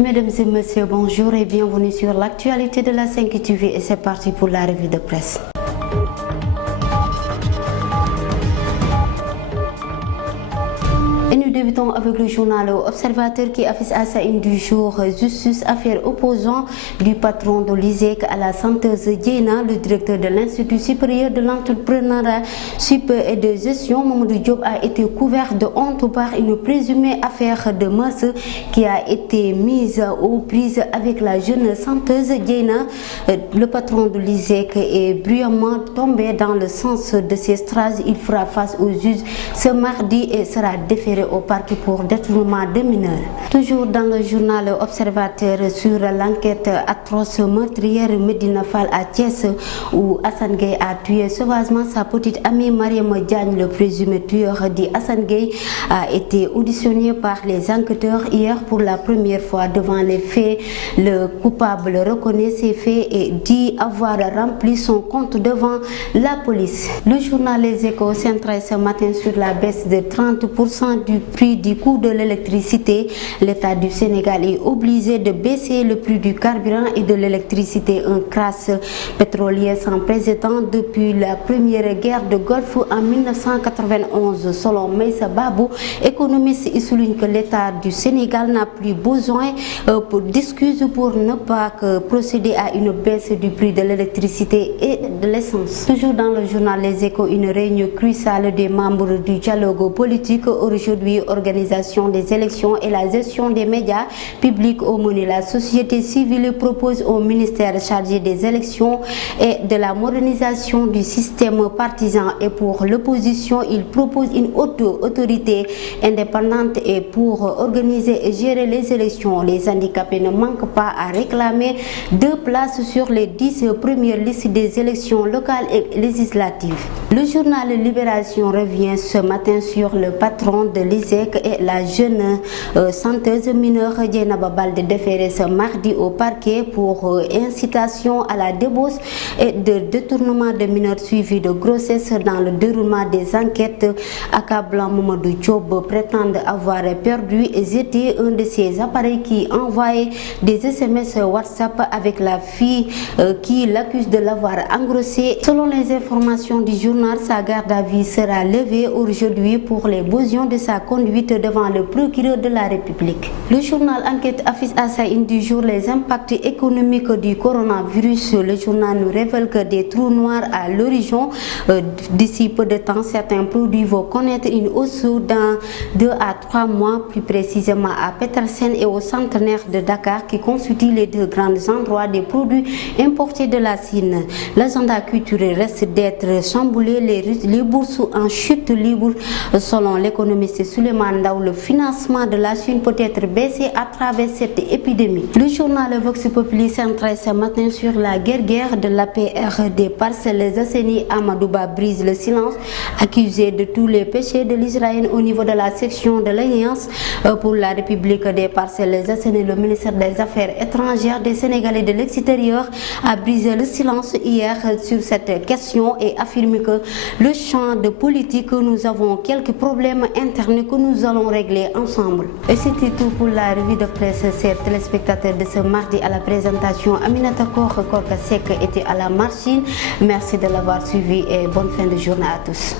Mesdames et messieurs, bonjour et bienvenue sur l'actualité de la 5 TV et c'est parti pour la revue de presse. Et nous débutons avec le journal Observateur qui affiche à sa une du jour justice affaire opposant du patron de l'ISEC à la chanteuse Dieyna. Le directeur de l'Institut supérieur de l'entrepreneuriat et de gestion, Mamadou Diop, a été couvert de honte par une présumée affaire de mœurs qui a été mise aux prises avec la jeune chanteuse Dieyna. Le patron de l'ISEC est bruyamment tombé dans le sens de ses strates. Il fera face aux juges ce mardi et sera déféré au parquet pour détournement de mineurs. Toujours dans le journal Observateur sur l'enquête atroce meurtrière Medina Fall à Thiès où Assane Gueye a tué sauvagement sa petite amie Mariam Diagne. Le présumé tueur dit Assane Gueye a été auditionné par les enquêteurs hier pour la première fois devant les faits. Le coupable reconnaît ses faits et dit avoir rempli son compte devant la police. Le journal Les Échos s'intéresse ce matin sur la baisse de 30% du prix du coût de l'électricité. L'État du Sénégal est obligé de baisser le prix du carburant et de l'électricité, un crash pétrolier sans précédent depuis la première guerre de Golfe en 1991. Selon Meissa Babou, économiste, il souligne que l'État du Sénégal n'a plus besoin d'excuses pour ne pas procéder à une baisse du prix de l'électricité et de l'essence. Toujours dans le journal Les Échos, une réunion cruciale des membres du dialogue politique. Aujourd'hui, organisation des élections et la gestion des médias publics au menu. La société civile propose au ministère chargé des élections et de la modernisation du système partisan, et pour l'opposition, il propose une haute autorité indépendante et pour organiser et gérer les élections. Les handicapés ne manquent pas à réclamer 2 places sur les 10 premières listes des élections locales et législatives. Le journal Libération revient ce matin sur le patron de l'ISEC et la jeune chanteuse mineure Dieyna Balde déférée ce mardi au parquet pour incitation à la débauche et de détournement de mineurs suivi de grossesse. Dans le déroulement des enquêtes accablant, Mamadou Diop prétend avoir perdu et jeté un de ses appareils qui envoyait des SMS WhatsApp avec la fille qui l'accuse de l'avoir engrossé. Selon les informations du journal, sa garde à vue sera levée aujourd'hui pour les besoins de sa conduite devant le procureur de la République. Le journal Enquête affiche à sa une du jour les impacts économiques du coronavirus. Le journal nous révèle que des trous noirs à l'horizon. D'ici peu de temps, certains produits vont connaître une hausse dans 2 à 3 mois, plus précisément à Petersen et au Centenaire de Dakar qui constituent les 2 grands endroits des produits importés de la Chine. L'agenda culturel reste d'être chamboulé, les bourses en chute libre. Selon l'économiste Souleymane Ndaw, le financement de la Chine peut être baissé à travers cette épidémie. Le journal Vox Populi s'intéresse ce matin sur la guerre de l'APR des Parcelles Assainies. Amadouba brise le silence, accusé de tous les péchés de l'Israël au niveau de la section de l'Alliance pour la République des Parcelles Assainies. Le ministère des Affaires étrangères des Sénégalais de l'extérieur a brisé le silence hier sur cette question et affirmé que le champ de politique, nous avons quelques problèmes internes que nous allons régler ensemble. Et c'était tout pour la revue de presse. Chers téléspectateurs, de ce mardi à la présentation, Aminata Korka Sek était à la machine. Merci de l'avoir suivi et bonne fin de journée à tous.